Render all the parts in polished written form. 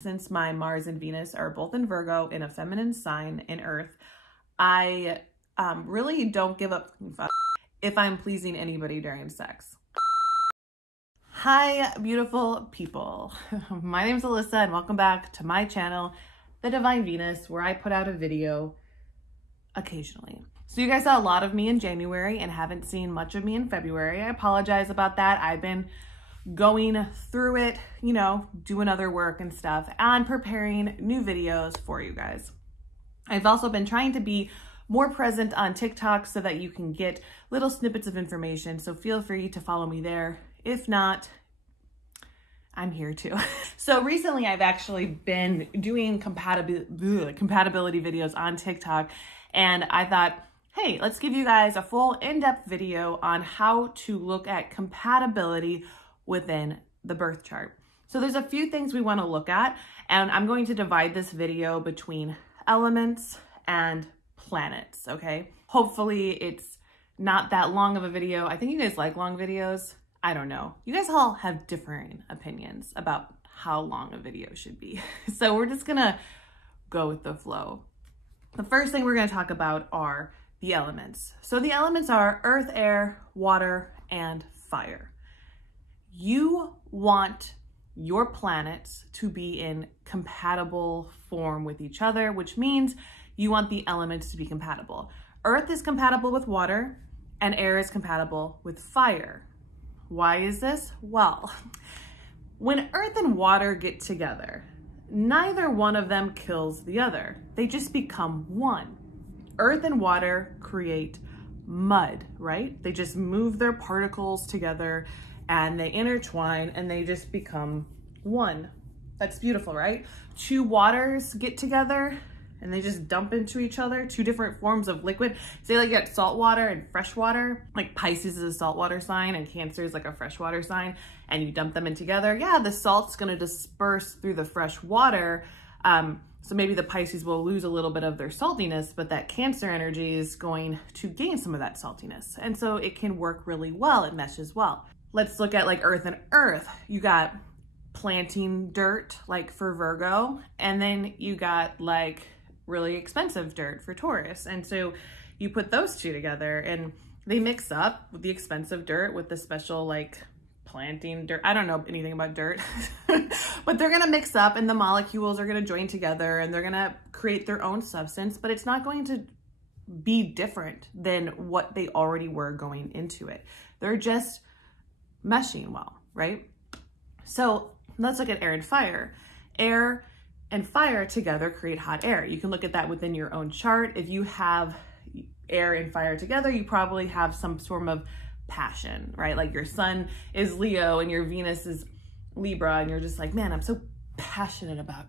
Since my Mars and Venus are both in Virgo in a feminine sign in Earth, I really don't give up if I'm pleasing anybody during sex. Hi, beautiful people. My name is Alyssa and welcome back to my channel, The Divine Venus, where I put out a video occasionally. So you guys saw a lot of me in January and haven't seen much of me in February. I apologize about that. I've been going through it, you know, doing other work and stuff and preparing new videos for you guys. I've also been trying to be more present on TikTok so that you can get little snippets of information. So feel free to follow me there. If not, I'm here too. So recently I've actually been doing compatibility videos on TikTok, and I thought, hey, let's give you guys a full in-depth video on how to look at compatibility within the birth chart. So there's a few things we want to look at, and I'm going to divide this video between elements and planets, okay? Hopefully it's not that long of a video. I think you guys like long videos. I don't know. You guys all have differing opinions about how long a video should be. So we're just gonna go with the flow. The first thing we're gonna talk about are the elements. So the elements are earth, air, water, and fire. You want your planets to be in compatible form with each other, which means you want the elements to be compatible. Earth is compatible with water and air is compatible with fire. Why is this? Well, when earth and water get together, neither one of them kills the other. They just become one. Earth and water create mud, right? They just move their particles together and they intertwine and they just become one. That's beautiful, right? Two waters get together and they just dump into each other, two different forms of liquid. Say like you got salt water and fresh water, like Pisces is a saltwater sign and Cancer is like a freshwater sign, and you dump them in together. Yeah, the salt's gonna disperse through the fresh water. So maybe the Pisces will lose a little bit of their saltiness, but that Cancer energy is going to gain some of that saltiness. And so it can work really well, it meshes well. Let's look at like earth and earth. You got planting dirt, like for Virgo, and then you got like really expensive dirt for Taurus. And so you put those two together and they mix up with the expensive dirt with the special like planting dirt. I don't know anything about dirt, but they're gonna mix up and the molecules are gonna join together and they're gonna create their own substance, but it's not going to be different than what they already were going into it. They're just meshing well, right? So let's look at air and fire. Air and fire together create hot air. You can look at that within your own chart. If you have air and fire together, you probably have some form of passion, right? Like your sun is Leo and your Venus is Libra, and you're just like, man, I'm so passionate about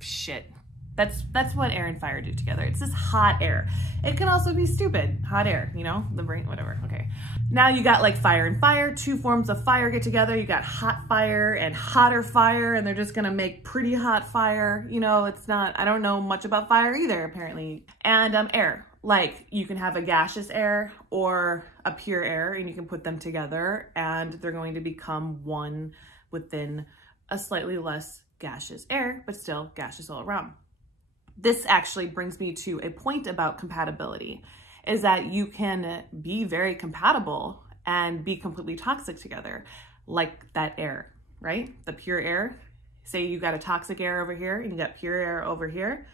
shit. That's what air and fire do together. It's this hot air. It can also be stupid, hot air, you know, the brain, whatever, okay. Now you got like fire and fire, two forms of fire get together. You got hot fire and hotter fire, and they're just gonna make pretty hot fire. You know, it's not, I don't know much about fire either, apparently. And air, like you can have a gaseous air or a pure air, and you can put them together and they're going to become one within a slightly less gaseous air, but still gaseous all around. This actually brings me to a point about compatibility, is that you can be very compatible and be completely toxic together, like that air, right? The pure air. Say you got a toxic air over here and you got pure air over here,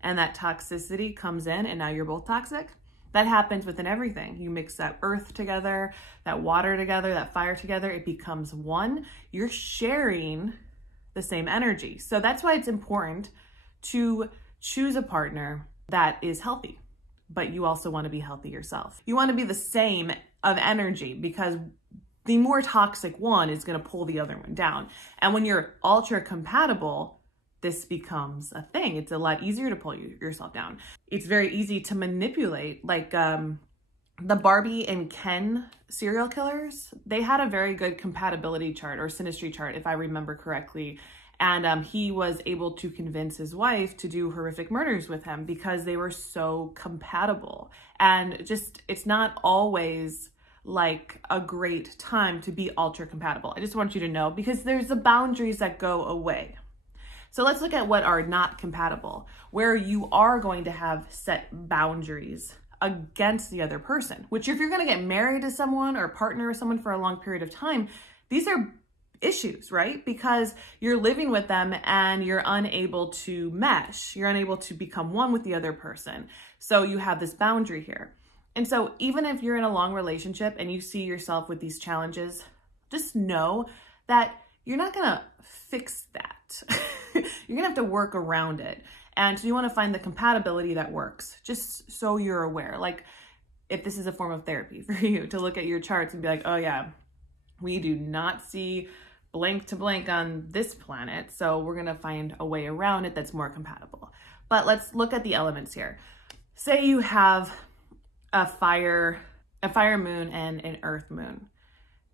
and that toxicity comes in and now you're both toxic. That happens within everything. You mix that earth together, that water together, that fire together, it becomes one. You're sharing the same energy. So that's why it's important to choose a partner that is healthy, but you also want to be healthy yourself. You want to be the same of energy, because the more toxic one is going to pull the other one down. And when you're ultra compatible, this becomes a thing. It's a lot easier to pull yourself down. It's very easy to manipulate. Like the Barbie and Ken serial killers, they had a very good compatibility chart or synastry chart, if I remember correctly. And he was able to convince his wife to do horrific murders with him because they were so compatible. And just, it's not always like a great time to be ultra compatible. I just want you to know, because there's the boundaries that go away. So let's look at what are not compatible, where you are going to have set boundaries against the other person, which if you're going to get married to someone or partner with someone for a long period of time, these are issues, right? Because you're living with them and you're unable to mesh. You're unable to become one with the other person. So you have this boundary here. And so even if you're in a long relationship and you see yourself with these challenges, just know that you're not going to fix that. You're going to have to work around it. And so you want to find the compatibility that works, just so you're aware. Like if this is a form of therapy for you to look at your charts and be like, oh yeah, we do not see blank to blank on this planet. So we're going to find a way around it that's more compatible. But let's look at the elements here. Say you have a fire moon and an earth moon.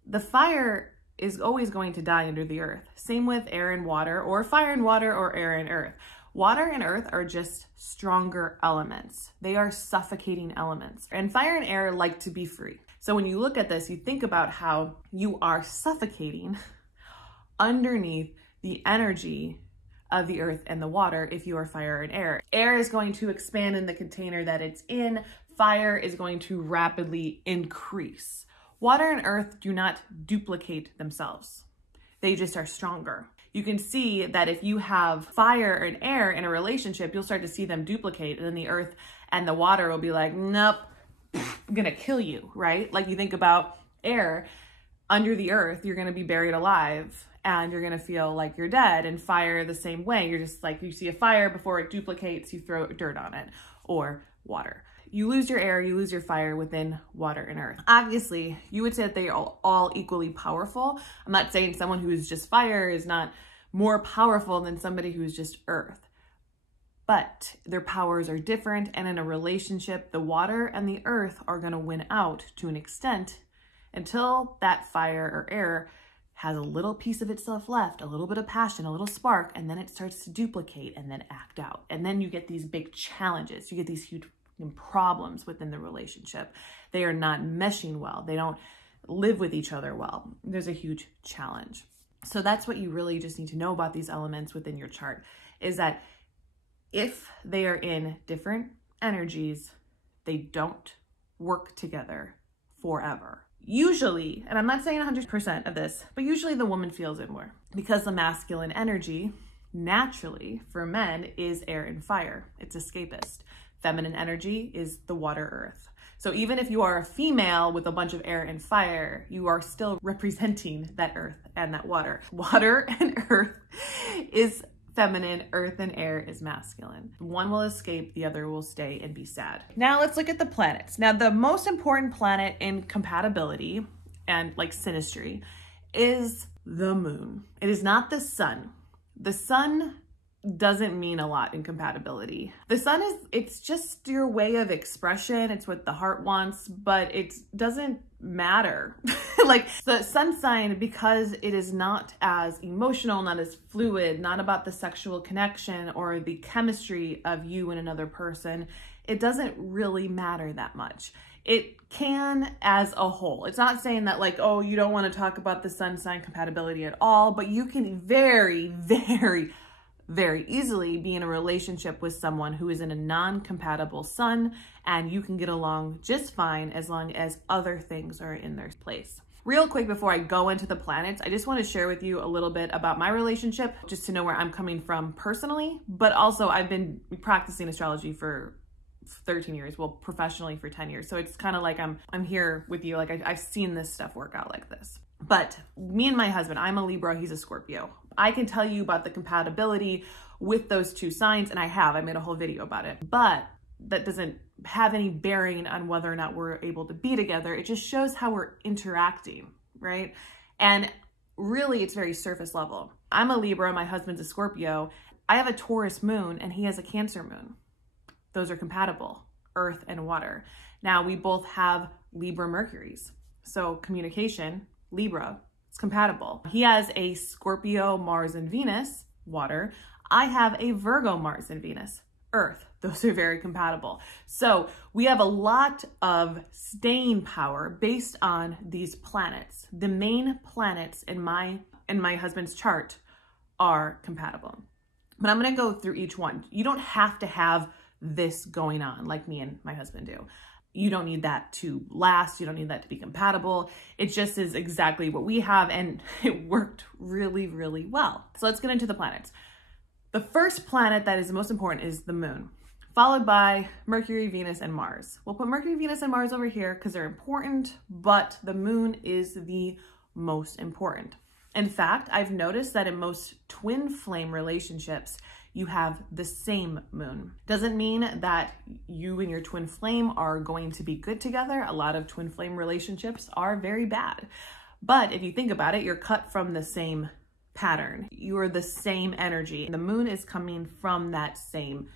The fire is always going to die under the earth. Same with air and water, or fire and water, or air and earth. Water and earth are just stronger elements. They are suffocating elements. And fire and air like to be free. So when you look at this, you think about how you are suffocating underneath the energy of the earth and the water if you are fire and air. Air is going to expand in the container that it's in. Fire is going to rapidly increase. Water and earth do not duplicate themselves. They just are stronger. You can see that if you have fire and air in a relationship, you'll start to see them duplicate, and then the earth and the water will be like, nope, I'm gonna kill you, right? Like you think about air, under the earth, you're gonna be buried alive and you're gonna feel like you're dead. And fire the same way. You're just like, you see a fire, before it duplicates, you throw dirt on it, or water. You lose your air, you lose your fire within water and earth. Obviously, you would say that they are all equally powerful. I'm not saying someone who is just fire is not more powerful than somebody who is just earth, but their powers are different. And in a relationship, the water and the earth are gonna win out to an extent until that fire or air has a little piece of itself left, a little bit of passion, a little spark, and then it starts to duplicate and then act out. And then you get these big challenges. You get these huge problems within the relationship. They are not meshing well. They don't live with each other well. There's a huge challenge. So that's what you really just need to know about these elements within your chart, is that if they are in different energies, they don't work together forever. Usually, and I'm not saying 100% of this, but usually the woman feels it more, because the masculine energy naturally for men is air and fire. It's escapist. Feminine energy is the water earth. So even if you are a female with a bunch of air and fire, you are still representing that earth and that water. Water and earth is feminine, earth and air is masculine. One will escape, the other will stay and be sad. Now let's look at the planets. Now the most important planet in compatibility and like synastry is the moon. It is not the sun. The sun doesn't mean a lot in compatibility. The sun it's just your way of expression. It's what the heart wants, but it doesn't matter. Like the sun sign, because it is not as emotional, not as fluid, not about the sexual connection or the chemistry of you and another person, it doesn't really matter that much. It can as a whole. It's not saying that like, oh, you don't want to talk about the sun sign compatibility at all, but you can very easily be in a relationship with someone who is in a non-compatible sun, and you can get along just fine as long as other things are in their place. Real quick before I go into the planets, I just want to share with you a little bit about my relationship, just to know where I'm coming from personally, but also I've been practicing astrology for 13 years, well, professionally for 10 years. So it's kind of like I'm here with you. Like I've seen this stuff work out like this. But me and my husband, I'm a Libra, he's a Scorpio. I can tell you about the compatibility with those two signs, and I made a whole video about it, but that doesn't have any bearing on whether or not we're able to be together. It just shows how we're interacting, right? And really it's very surface level. I'm a Libra, my husband's a Scorpio. I have a Taurus moon and he has a Cancer moon. Those are compatible, earth and water. Now we both have Libra Mercuries. So communication, Libra, it's compatible. He has a Scorpio, Mars and Venus, water. I have a Virgo, Mars and Venus, earth. Those are very compatible. So we have a lot of staying power based on these planets. The main planets in my husband's chart are compatible. But I'm going to go through each one. You don't have to have this going on like me and my husband do. You don't need that to last. You don't need that to be compatible. It just is exactly what we have, and it worked really, really well. So let's get into the planets. The first planet that is the most important is the moon, followed by Mercury, Venus, and Mars. We'll put Mercury, Venus, and Mars over here because they're important, but the moon is the most important. In fact, I've noticed that in most twin flame relationships, you have the same moon. Doesn't mean that you and your twin flame are going to be good together. A lot of twin flame relationships are very bad. But if you think about it, you're cut from the same pattern. You are the same energy. The moon is coming from that same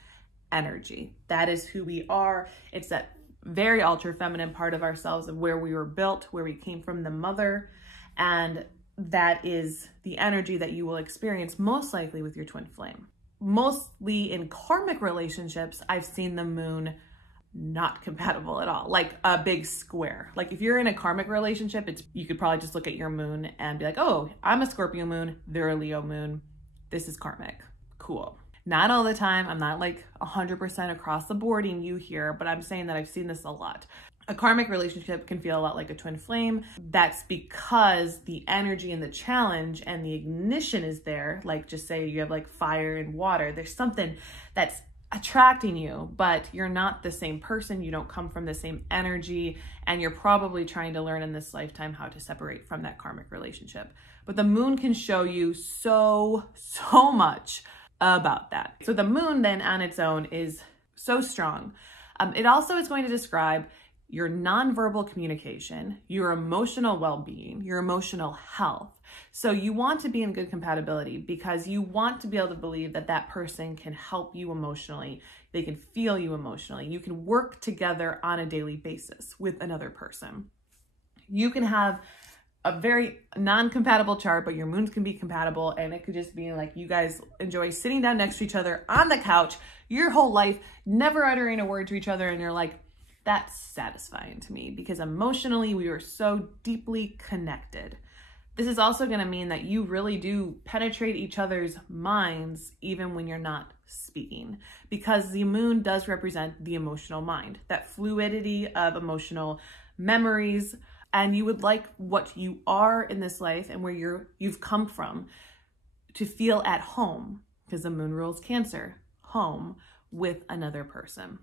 energy. That is who we are. It's that very ultra feminine part of ourselves, of where we were built, where we came from, the mother. And that is the energy that you will experience most likely with your twin flame. Mostly in karmic relationships, I've seen the moon not compatible at all, like a big square. Like if you're in a karmic relationship, you could probably just look at your moon and be like, oh, I'm a Scorpio moon, they're a Leo moon, this is karmic, cool. Not all the time. I'm not like 100% across the boarding you here, but I'm saying that I've seen this a lot. A karmic relationship can feel a lot like a twin flame. That's because the energy and the challenge and the ignition is there. Like just say you have like fire and water. There's something that's attracting you, but you're not the same person. You don't come from the same energy, and you're probably trying to learn in this lifetime how to separate from that karmic relationship. But the moon can show you so much about that. So the moon then on its own is so strong. It also is going to describe your nonverbal communication, your emotional well-being, your emotional health. So you want to be in good compatibility because you want to be able to believe that that person can help you emotionally. They can feel you emotionally. You can work together on a daily basis with another person. You can have a very non-compatible chart, but your moons can be compatible, and it could just be like you guys enjoy sitting down next to each other on the couch your whole life, never uttering a word to each other, and you're like, that's satisfying to me because emotionally we are so deeply connected. This is also going to mean that you really do penetrate each other's minds even when you're not speaking, because the moon does represent the emotional mind, that fluidity of emotional memories. And you would like what you are in this life and where you've come from to feel at home, because the moon rules Cancer, home with another person.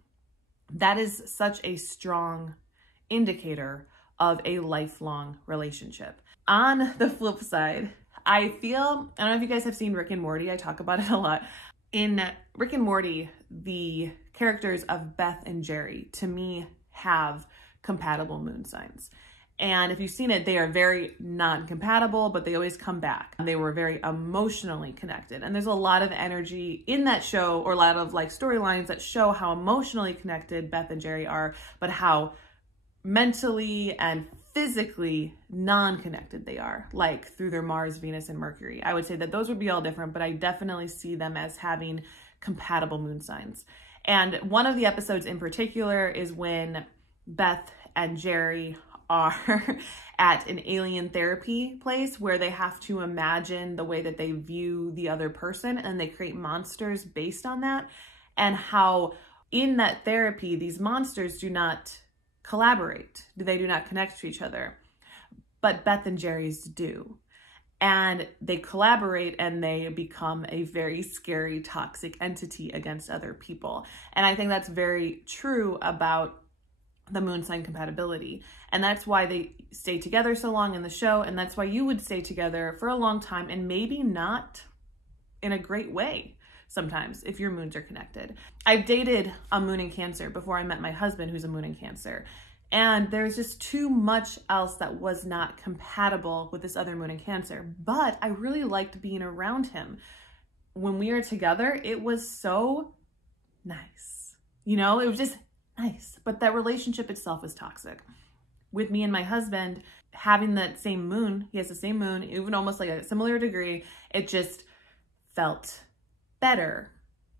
That is such a strong indicator of a lifelong relationship. On the flip side, I don't know if you guys have seen Rick and Morty. I talk about it a lot. In Rick and Morty, the characters of Beth and Jerry, to me, have compatible moon signs. And if you've seen it, they are very non-compatible, but they always come back. They were very emotionally connected. And there's a lot of energy in that show, or a lot of like storylines that show how emotionally connected Beth and Jerry are, but how mentally and physically non-connected they are, like through their Mars, Venus, and Mercury. I would say that those would be all different, but I definitely see them as having compatible moon signs. And one of the episodes in particular is when Beth and Jerry are at an alien therapy place where they have to imagine the way that they view the other person, and they create monsters based on that, and how in that therapy these monsters do not collaborate. They do not connect to each other, but Beth and Jerry's do. And they collaborate and they become a very scary, toxic entity against other people. And I think that's very true about the moon sign compatibility. And that's why they stay together so long in the show. And that's why you would stay together for a long time, and maybe not in a great way sometimes if your moons are connected. I've dated a moon in Cancer before I met my husband, who's a moon in Cancer. And there's just too much else that was not compatible with this other moon in Cancer. But I really liked being around him. When we were together, it was so nice. You know, it was just nice. But that relationship itself was toxic. With me and my husband having that same moon, he has the same moon, even almost like a similar degree, it just felt better.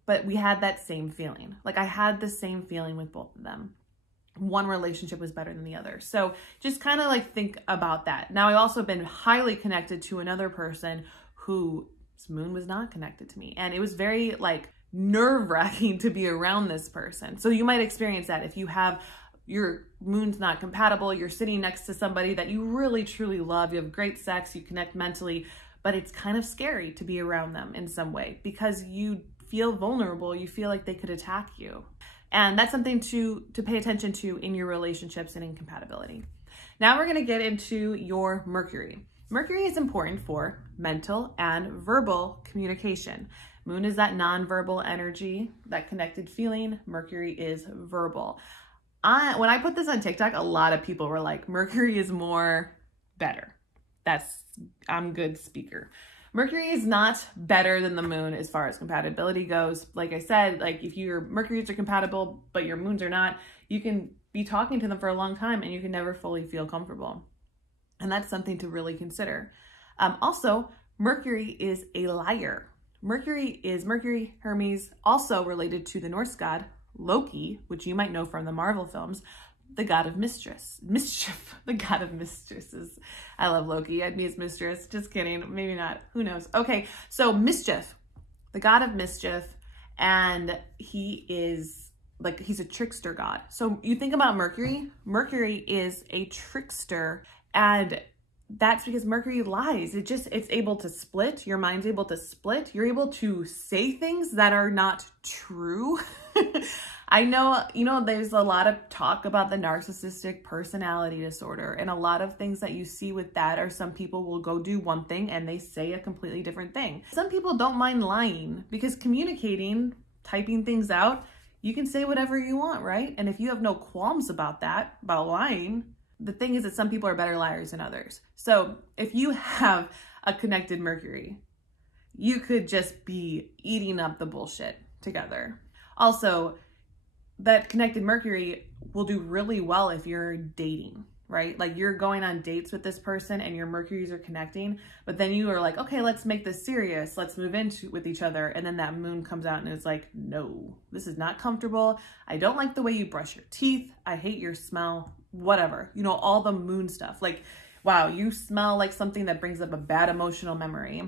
But we had that same feeling. Like I had the same feeling with both of them. One relationship was better than the other. So just kind of like think about that. Now, I've also been highly connected to another person who This moon was not connected to me. And it was very like nerve-wracking to be around this person. So you might experience that if you have your moon's not compatible, you're sitting next to somebody that you really truly love, you have great sex, you connect mentally, but it's kind of scary to be around them in some way because you feel vulnerable, you feel like they could attack you. And that's something to pay attention to in your relationships and in compatibility. Now we're going to get into your Mercury. Mercury is important for mental and verbal communication. Moon is that nonverbal energy, that connected feeling. Mercury is verbal. When I put this on TikTok, a lot of people were like, Mercury is more better. I'm good speaker. Mercury is not better than the moon as far as compatibility goes. Like I said, like if your Mercuries are compatible, but your moons are not, you can be talking to them for a long time and you can never fully feel comfortable. And that's something to really consider. Also, Mercury is a liar. Mercury is Mercury, Hermes, also related to the Norse god Loki, which you might know from the Marvel films, the god of mischief, the god of mistresses. I love Loki. I'd be his mistress. Just kidding. Maybe not. Who knows? Okay. So mischief, the god of mischief. And he's a trickster god. So you think about Mercury. Mercury is a trickster. And that's because Mercury lies. It's able to split. Your mind's able to split. You're able to say things that are not true. I know, there's a lot of talk about the narcissistic personality disorder, and a lot of things that you see with that are some people will go do one thing and they say a completely different thing. Some people don't mind lying because communicating, typing things out, you can say whatever you want, right? And if you have no qualms about that, about lying, the thing is that some people are better liars than others. So if you have a connected Mercury, you could just be eating up the bullshit together. Also, that connected Mercury will do really well if you're dating, right? Like you're going on dates with this person and your Mercuries are connecting, but then you are like, okay, let's make this serious. Let's move into with each other. And then that moon comes out and it's like, no, this is not comfortable. I don't like the way you brush your teeth. I hate your smell, whatever, all the moon stuff. Like, wow, you smell like something that brings up a bad emotional memory.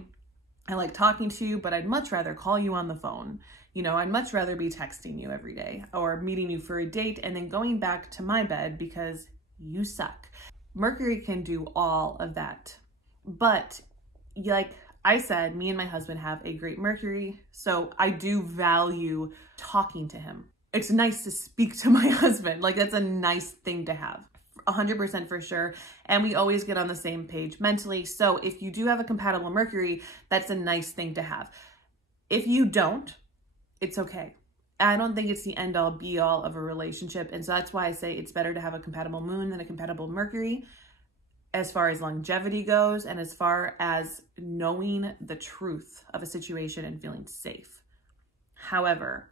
I like talking to you, but I'd much rather call you on the phone. I'd much rather be texting you every day or meeting you for a date and then going back to my bed because you suck. Mercury can do all of that. But like I said, me and my husband have a great Mercury. So I do value talking to him. It's nice to speak to my husband. Like that's a nice thing to have. 100% for sure. And we always get on the same page mentally. So if you do have a compatible Mercury, that's a nice thing to have. If you don't, it's okay. I don't think it's the end all be all of a relationship. And so that's why I say it's better to have a compatible moon than a compatible Mercury as far as longevity goes and as far as knowing the truth of a situation and feeling safe. However,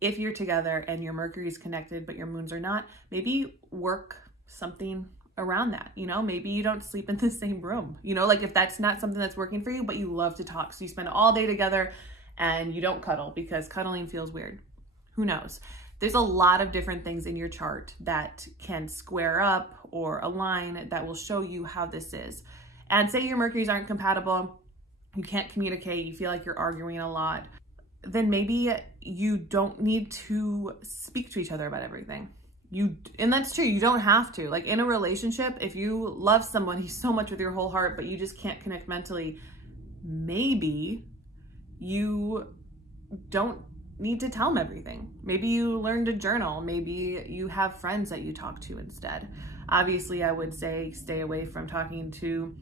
if you're together and your Mercury is connected, but your moons are not, maybe work something around that. Maybe you don't sleep in the same room, like if that's not something that's working for you, but you love to talk. So you spend all day together and you don't cuddle because cuddling feels weird. Who knows? There's a lot of different things in your chart that can square up or align that will show you how this is. And say your Mercuries aren't compatible, you can't communicate, you feel like you're arguing a lot, then maybe you don't need to speak to each other about everything. And that's true, you don't have to. Like in a relationship, if you love somebody so much with your whole heart, but you just can't connect mentally, maybe you don't need to tell them everything. Maybe you learn to journal. Maybe you have friends that you talk to instead. Obviously, I would say stay away from talking to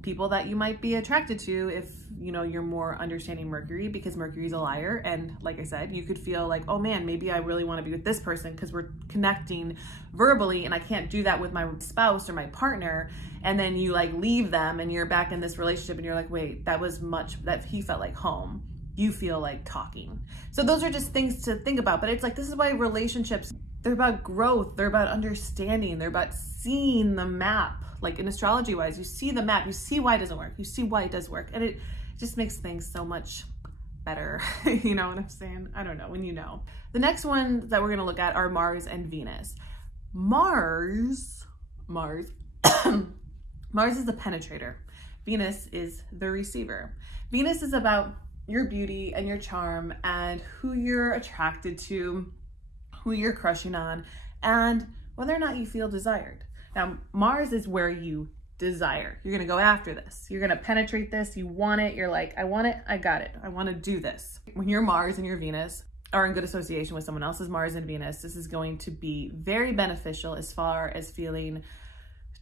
people that you might be attracted to if, you're more understanding Mercury, because Mercury's a liar. And like I said, you could feel like, oh man, maybe I really want to be with this person because we're connecting verbally and I can't do that with my spouse or my partner. And then you like leave them and you're back in this relationship and you're like, wait, that he felt like home. You feel like talking. So those are just things to think about. But it's like, this is why relationships, they're about growth. They're about understanding. They're about seeing the map. Like in astrology wise, you see the map, you see why it doesn't work. You see why it does work. And it just makes things so much better. You know what I'm saying? I don't know, when you know. The next one that we're gonna look at are Mars and Venus. Mars is the penetrator. Venus is the receiver. Venus is about your beauty and your charm and who you're attracted to, who you're crushing on, and whether or not you feel desired. Now, Mars is where you desire. You're going to go after this. You're going to penetrate this. You want it. You're like, I want it. I got it. I want to do this. When your Mars and your Venus are in good association with someone else's Mars and Venus, this is going to be very beneficial as far as feeling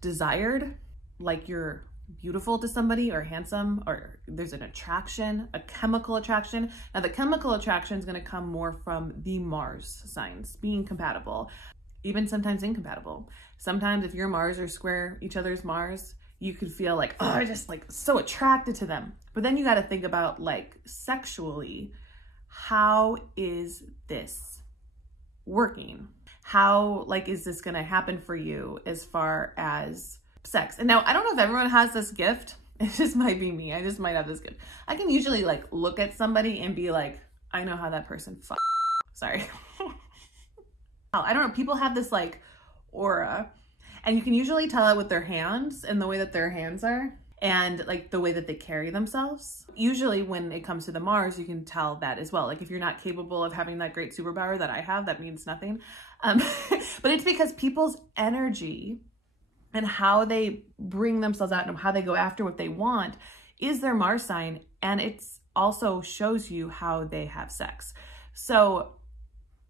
desired, like you're beautiful to somebody or handsome, or there's an attraction, a chemical attraction. Now, the chemical attraction is going to come more from the Mars signs being compatible, even sometimes incompatible. Sometimes if your Mars are square each other's Mars, you could feel like, oh, I'm just like so attracted to them. But then you got to think about like sexually, how is this working? How like is this going to happen for you as far as sex? And now I don't know if everyone has this gift. It just might be me. I just might have this gift. I can usually like look at somebody and be like, I know how that person sorry. I don't know. People have this like aura, and you can usually tell it with their hands and the way that their hands are and like the way that they carry themselves. Usually when it comes to the Mars, you can tell that as well. Like if you're not capable of having that great superpower that I have, that means nothing. But it's because people's energy and how they bring themselves out and how they go after what they want is their Mars sign. And it's also shows you how they have sex. So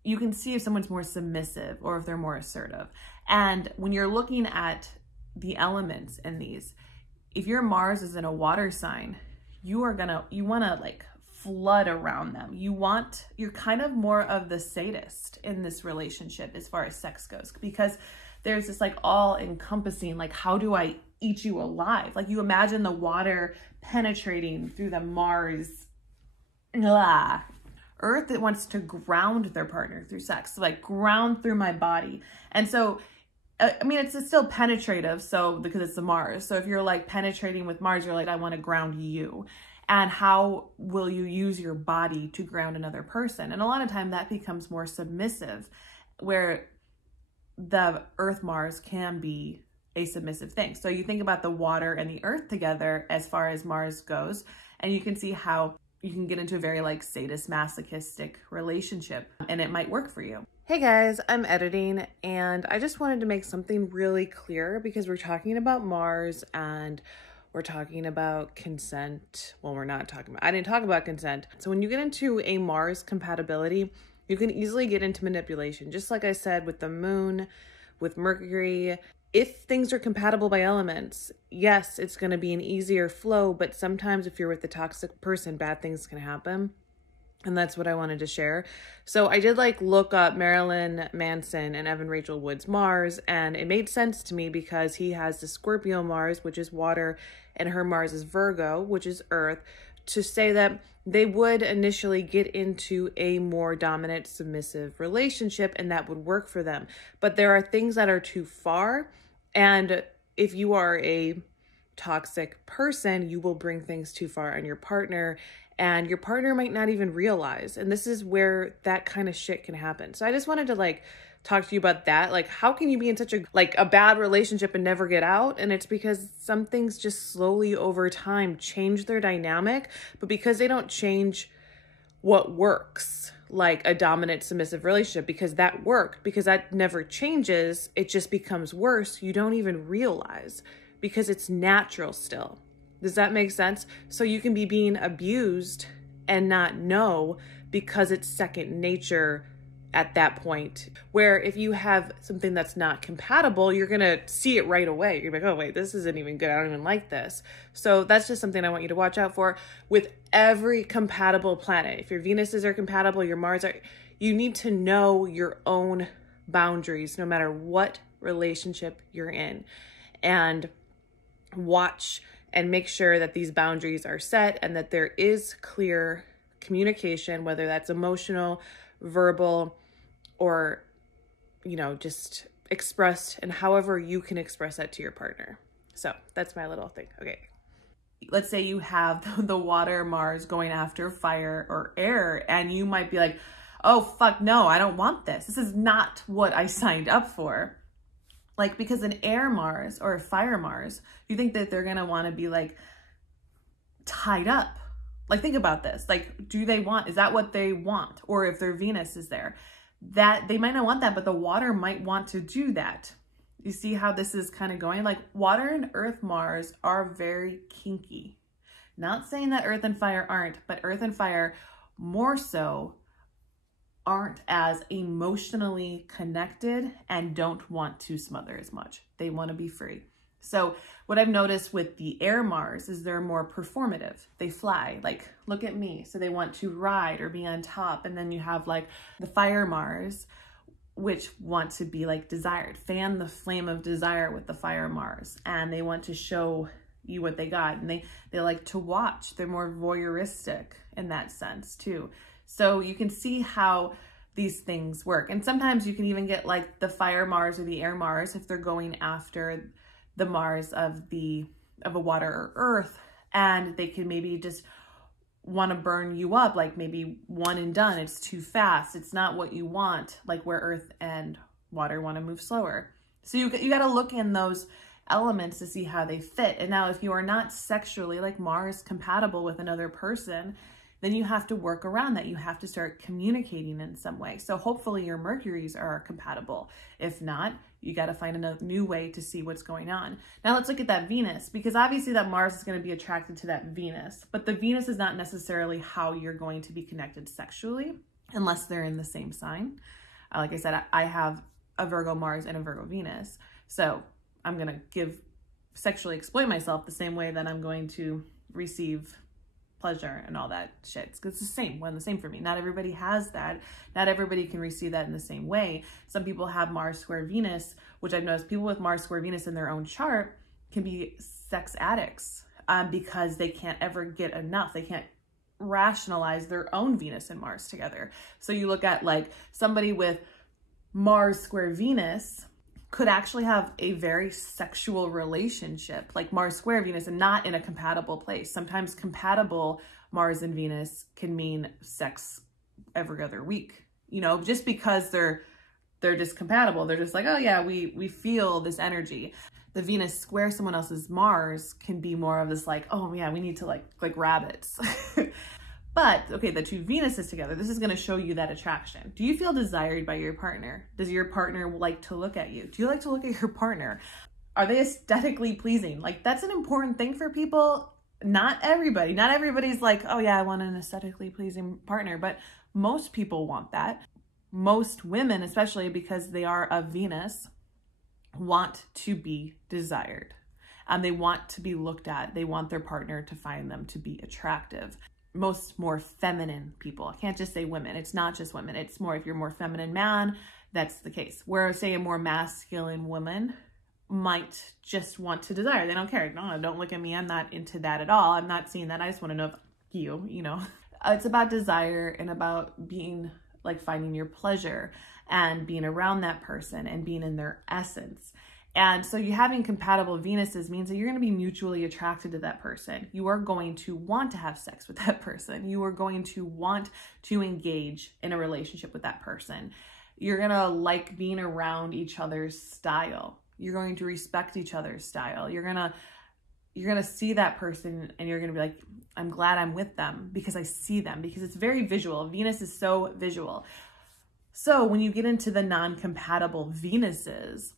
you can see if someone's more submissive or if they're more assertive. And when you're looking at the elements in these, if your Mars is in a water sign, you want to like flood around them. You're kind of more of the sadist in this relationship as far as sex goes, because there's this like all encompassing, like, how do I eat you alive? Like you imagine the water penetrating through the Mars. Earth, it wants to ground their partner through sex, so like ground through my body. And so, I mean, it's still penetrative, so because it's the Mars. So if you're like penetrating with Mars, you're like, I want to ground you. And how will you use your body to ground another person? And a lot of time that becomes more submissive, where the Earth Mars can be a submissive thing. So you think about the water and the earth together as far as Mars goes, and you can see how you can get into a very like sadist masochistic relationship, and it might work for you. Hey guys, I'm editing and I just wanted to make something really clear, because we're talking about Mars and we're talking about consent. Well, I didn't talk about consent. So when you get into a Mars compatibility, you can easily get into manipulation. Just like I said with the moon, with Mercury, if things are compatible by elements, yes, it's going to be an easier flow, but sometimes if you're with a toxic person, bad things can happen. And that's what I wanted to share. So I did like look up Marilyn Manson and Evan Rachel Wood's Mars, and it made sense to me because he has the Scorpio Mars, which is water, and her Mars is Virgo, which is earth, to say that they would initially get into a more dominant, submissive relationship, and that would work for them. But there are things that are too far, and if you are a toxic person, you will bring things too far on your partner, and your partner might not even realize. And this is where that kind of shit can happen. So I just wanted to like talk to you about that. Like, how can you be in such a bad relationship and never get out? And it's because some things just slowly over time change their dynamic, but because they don't change what works, like a dominant submissive relationship, because that never changes, it just becomes worse. You don't even realize because it's natural still. Does that make sense? So you can be being abused and not know because it's second nature at that point. Where if you have something that's not compatible, you're going to see it right away. You're like, oh wait, this isn't even good. I don't even like this. So that's just something I want you to watch out for with every compatible planet. If your Venuses are compatible, your Mars are, you need to know your own boundaries no matter what relationship you're in, and watch and make sure that these boundaries are set and that there is clear communication, whether that's emotional, verbal, or, just expressed, and however you can express that to your partner. So that's my little thing. Okay. Let's say you have the water Mars going after fire or air, and you might be like, oh, fuck no, I don't want this. This is not what I signed up for. Like, because an air Mars or a fire Mars, you think that they're going to want to be like tied up. Like, think about this. Like, is that what they want? Or if their Venus is there, that they might not want that, but the water might want to do that. You see how this is kind of going? Like, water and earth Mars are very kinky. Not saying that earth and fire aren't, but earth and fire more so aren't as emotionally connected and don't want to smother as much. They want to be free. So what I've noticed with the air Mars is they're more performative. They fly, like, look at me. So they want to ride or be on top. And then you have like the fire Mars, which want to be like desired, fan the flame of desire with the fire Mars. And they want to show you what they got. And they like to watch. They're more voyeuristic in that sense too. So you can see how these things work. And sometimes you can even get like the fire Mars or the air Mars if they're going after the Mars of a water or earth, and they can maybe just want to burn you up, like maybe one and done. It's too fast. It's not what you want, like where earth and water want to move slower. So you got to look in those elements to see how they fit. And now if you are not sexually like Mars compatible with another person, then you have to work around that. You have to start communicating in some way. So hopefully your Mercuries are compatible. If not, you got to find a new way to see what's going on. Now let's look at that Venus, because obviously that Mars is going to be attracted to that Venus, but the Venus is not necessarily how you're going to be connected sexually unless they're in the same sign. Like I said, I have a Virgo Mars and a Virgo Venus. So I'm going to sexually exploit myself the same way that I'm going to receive pleasure and all that shit. It's the same for me. Not everybody has that. Not everybody can receive that in the same way. Some people have Mars square Venus, which I've noticed people with Mars square Venus in their own chart can be sex addicts because they can't ever get enough. They can't rationalize their own Venus and Mars together. So you look at like somebody with Mars square Venus could actually have a very sexual relationship, like Mars square Venus, and not in a compatible place. Sometimes compatible Mars and Venus can mean sex every other week, you know, just because they're just compatible. They're just like, oh yeah, we feel this energy. The Venus square someone else's Mars can be more of this like, oh yeah, we need to like rabbits. But, okay, the two Venuses together, this is going to show you that attraction. Do you feel desired by your partner? Does your partner like to look at you? Do you like to look at your partner? Are they aesthetically pleasing? Like, that's an important thing for people. Not everybody. Not everybody's like, oh yeah, I want an aesthetically pleasing partner. But most people want that. Most women, especially because they are of Venus, want to be desired. They want to be looked at. They want their partner to find them to be attractive. Most more feminine people. I can't just say women. It's not just women. It's more if you're more feminine man, that's the case. Where say a more masculine woman might just want to desire. They don't care. No, don't look at me. I'm not into that at all. I'm not seeing that. I just want to know if you know. It's about desire and about being like finding your pleasure and being around that person and being in their essence. And so you having compatible Venuses means that you're going to be mutually attracted to that person. You are going to want to have sex with that person. You are going to want to engage in a relationship with that person. You're going to like being around each other's style. You're going to respect each other's style. You're going to see that person and you're going to be like, I'm glad I'm with them because I see them, because it's very visual. Venus is so visual. So when you get into the non-compatible Venuses,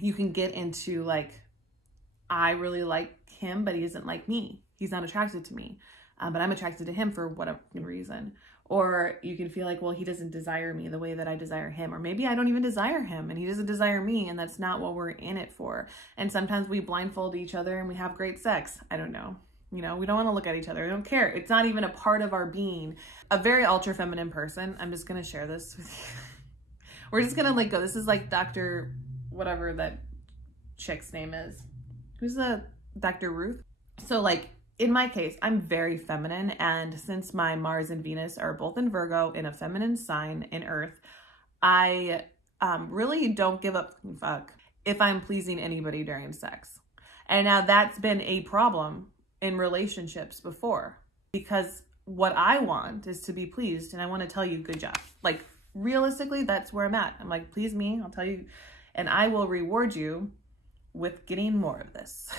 you can get into like, I really like him, but he doesn't like me. He's not attracted to me, but I'm attracted to him for whatever reason. Or you can feel like, well, he doesn't desire me the way that I desire him. Or maybe I don't even desire him and he doesn't desire me, and that's not what we're in it for. And sometimes we blindfold each other and we have great sex. I don't know. You know, we don't want to look at each other. We don't care. It's not even a part of our being. A very ultra feminine person. I'm just going to share this with you. We're just going to like go. This is like Dr. whatever that chick's name is. Who's the Dr. Ruth? So like in my case, I'm very feminine. And since my Mars and Venus are both in Virgo in a feminine sign in Earth, I really don't give a fuck if I'm pleasing anybody during sex. And now that's been a problem in relationships before, because what I want is to be pleased, and I want to tell you good job. Like realistically, that's where I'm at. I'm like, please me, I'll tell you, and I will reward you with getting more of this.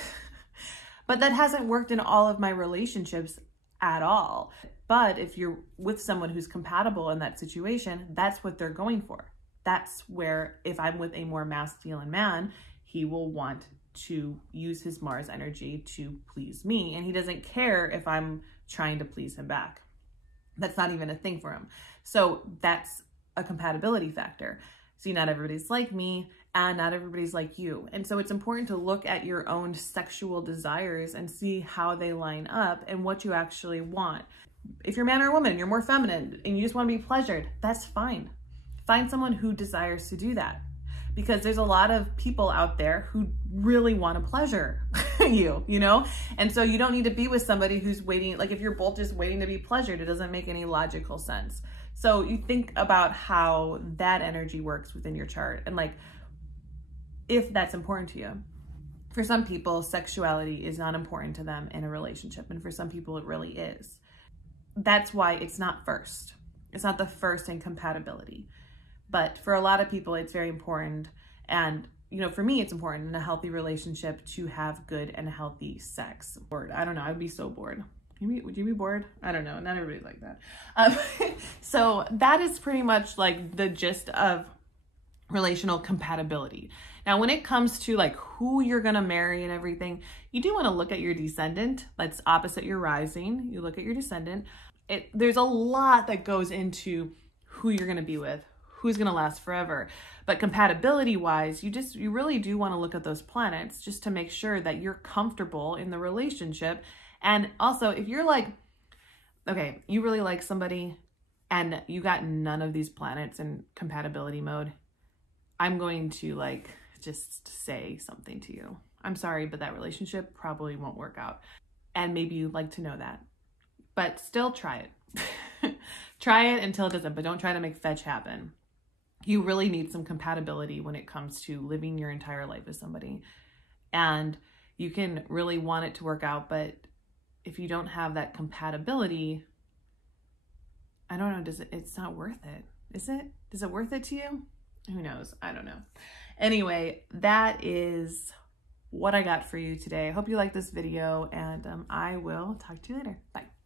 But that hasn't worked in all of my relationships at all. But if you're with someone who's compatible in that situation, that's what they're going for. That's where, if I'm with a more masculine man, he will want to use his Mars energy to please me. And he doesn't care if I'm trying to please him back. That's not even a thing for him. So that's a compatibility factor. See, not everybody's like me and not everybody's like you. And so it's important to look at your own sexual desires and see how they line up and what you actually want. If you're a man or a woman, you're more feminine and you just want to be pleasured, that's fine. Find someone who desires to do that, because there's a lot of people out there who really want to pleasure you, you know? And so you don't need to be with somebody who's waiting. Like if you're both just waiting to be pleasured, it doesn't make any logical sense. So you think about how that energy works within your chart and like, if that's important to you. For some people, sexuality is not important to them in a relationship. And for some people, it really is. That's why it's not first. It's not the first in compatibility. But for a lot of people, it's very important. And, you know, for me, it's important in a healthy relationship to have good and healthy sex. Bored. I don't know. I'd be so bored. Would you be bored? I don't know. Not everybody's like that. So that is pretty much like the gist of relational compatibility. Now, when it comes to like who you're going to marry and everything, you do want to look at your descendant. That's opposite your rising. You look at your descendant. There's a lot that goes into who you're going to be with, who's going to last forever. But compatibility wise, you really do want to look at those planets just to make sure that you're comfortable in the relationship. And also, if you're like, okay, you really like somebody and you got none of these planets in compatibility mode, I'm going to like just say something to you. I'm sorry, but that relationship probably won't work out. And maybe you'd like to know that, but still try it. Try it until it doesn't, but don't try to make fetch happen. You really need some compatibility when it comes to living your entire life with somebody. And you can really want it to work out, but if you don't have that compatibility, I don't know, it's not worth it. Is it? Is it worth it to you? Who knows? I don't know. Anyway, that is what I got for you today. I hope you like this video, and I will talk to you later. Bye.